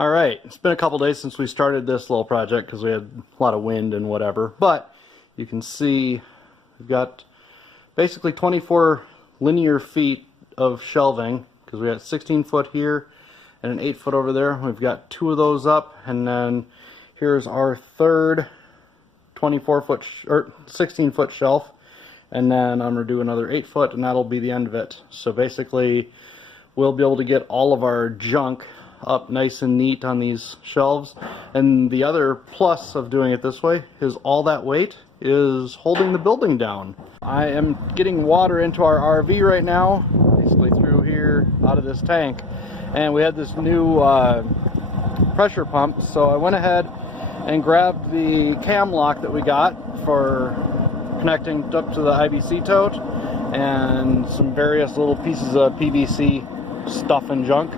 Alright, it's been a couple days since we started this little project because we had a lot of wind and whatever, but you can see we've got basically 24 linear feet of shelving because we got 16 foot here and an 8 foot over there. We've got 2 of those up, and then here's our third 24 foot or 16 foot shelf, and then I'm going to do another 8 foot, and that'll be the end of it. So basically we'll be able to get all of our junk up nice and neat on these shelves. And the other plus of doing it this way is all that weight is holding the building down. I am getting water into our RV right now, basically through here out of this tank, and we had this new pressure pump, so I went ahead and grabbed the cam lock that we got for connecting up to the IBC tote and some various little pieces of PVC stuff and junk.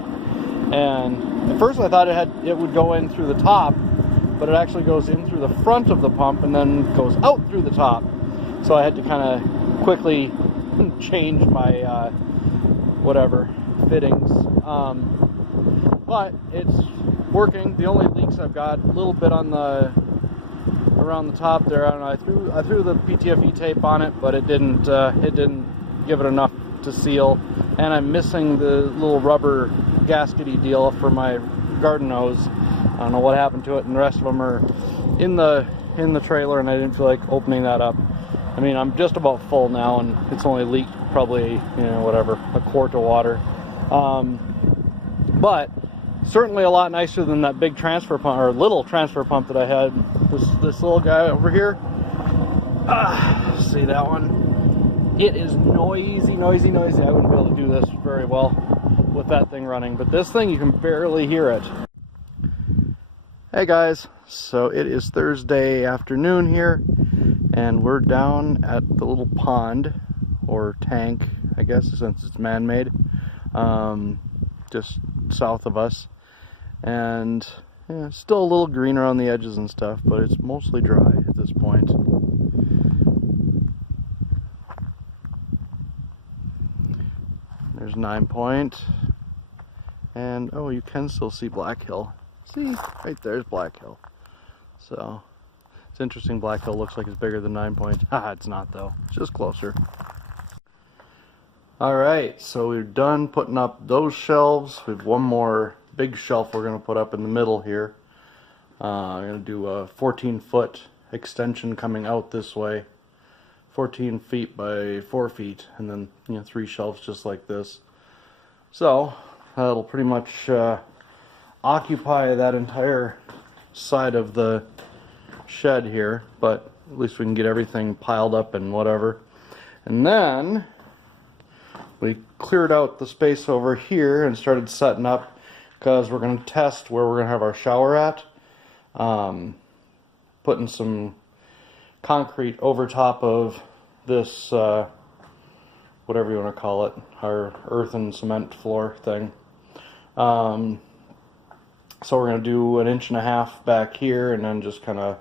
And at first I thought it would go in through the top, but it actually goes in through the front of the pump and then goes out through the top. So I had to kind of quickly change my whatever fittings. But it's working. The only leaks I've got a little bit on the around the top there. I don't know. I threw the PTFE tape on it, but it didn't give it enough to seal. And I'm missing the little rubber gaskety deal for my garden hose. I don't know what happened to it, and the rest of them are in the trailer, and I didn't feel like opening that up. I mean, I'm just about full now, and it's only leaked probably, whatever, a quart of water. But certainly a lot nicer than that big transfer pump, or little transfer pump that I had. This little guy over here. See that one? It is noisy. I wouldn't be able to do this very well with that thing running, but this thing, you can barely hear it. Hey guys, so it is Thursday afternoon here, and we're down at the little pond or tank, I guess, since it's man-made, just south of us, and yeah, it's still a little green around the edges and stuff, but it's mostly dry at this point. There's 9 Point, and oh, you can still see Black Hill. See, right there's Black Hill. So it's interesting, Black Hill looks like it's bigger than 9 Point. Haha, it's not though, it's just closer. Alright, so we're done putting up those shelves. We have one more big shelf we're going to put up in the middle here. I'm going to do a 14 foot extension coming out this way. 14 feet by 4 feet, and then 3 shelves just like this. So that'll pretty much occupy that entire side of the shed here, but at least we can get everything piled up and whatever. And then we cleared out the space over here and started setting up, because we're going to test where we're going to have our shower at. Putting some concrete over top of this, whatever you want to call it, our earth and cement floor thing. So we're going to do 1.5 inches back here, and then just kind of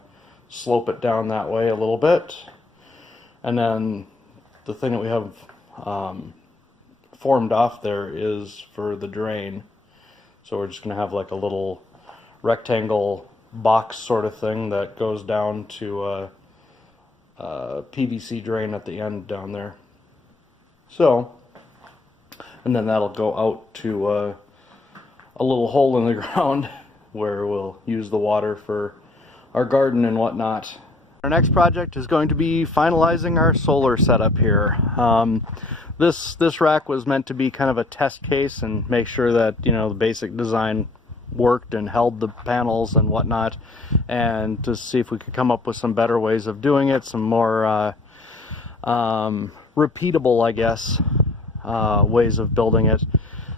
slope it down that way a little bit. And then the thing that we have formed off there is for the drain. So we're just going to have like a little rectangle box sort of thing that goes down to a PVC drain at the end down there. So, and then that'll go out to a little hole in the ground where we'll use the water for our garden and whatnot. Our next project is going to be finalizing our solar setup here. This rack was meant to be kind of a test case and make sure that the basic design worked and held the panels and whatnot, and to see if we could come up with some better ways of doing it, some more repeatable, I guess, ways of building it.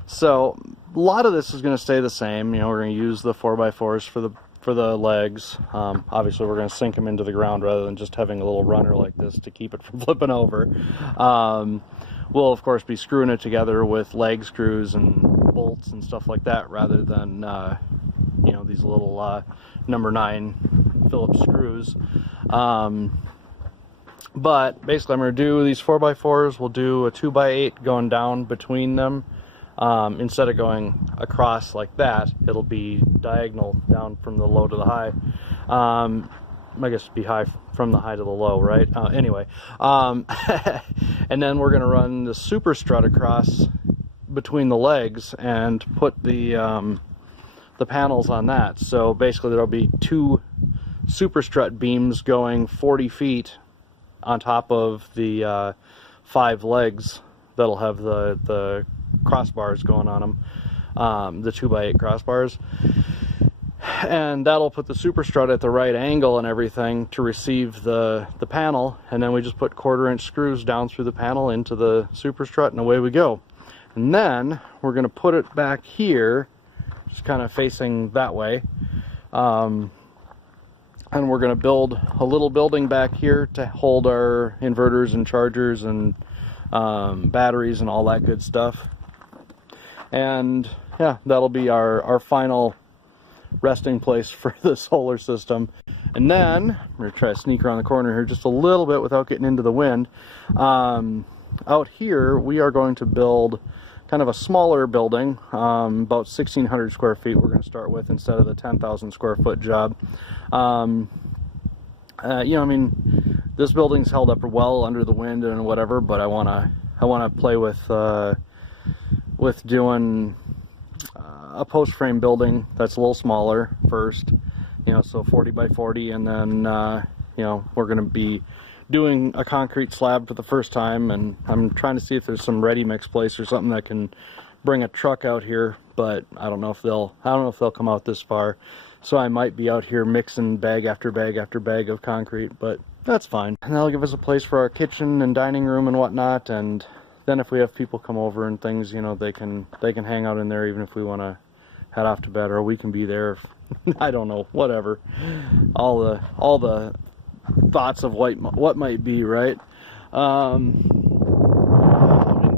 So a lot of this is going to stay the same. We're going to use the 4x4s for the legs. Obviously we're going to sink them into the ground rather than just having a little runner like this to keep it from flipping over. We'll of course be screwing it together with leg screws and bolts and stuff like that, rather than these little number 9 Phillips screws. But basically I'm going to do these 4x4s. We'll do a 2x8 going down between them, Instead of going across like that, it'll be diagonal down from the low to the high. I guess it'd be high from the high to the low, right? Anyway, and then we're gonna run the super strut across between the legs and put the panels on that. So basically there'll be 2 super strut beams going 40 feet on top of the 5 legs that'll have the crossbars going on them, the 2x8 crossbars, and that'll put the super strut at the right angle and everything to receive the panel, and then we just put 1/4-inch screws down through the panel into the super strut, and away we go. And then we're going to put it back here, just kind of facing that way, and we're going to build a little building back here to hold our inverters and chargers and batteries and all that good stuff. And yeah, that'll be our final resting place for the solar system. And then I'm going to try to sneak around the corner here just a little bit without getting into the wind. Out here we are going to build kind of a smaller building, about 1,600 square feet we're going to start with instead of the 10,000 square foot job. You know, I mean, this building's held up well under the wind and whatever, but I want to play with doing a post frame building that's a little smaller first, you know, so 40 by 40, and then you know, we're going to be doing a concrete slab for the first time, and I'm trying to see if there's some ready mix place or something that can bring a truck out here, but I don't know if they'll come out this far, so I might be out here mixing bag after bag after bag of concrete, but that's fine. And that'll give us a place for our kitchen and dining room and whatnot, and then if we have people come over and things, you know, they can hang out in there even if we want to head off to bed, or we can be there if, I don't know, whatever. All the thoughts of what might be, right? Out into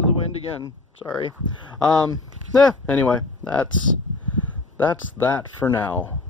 the wind again. Sorry. Yeah. Anyway, that's that for now.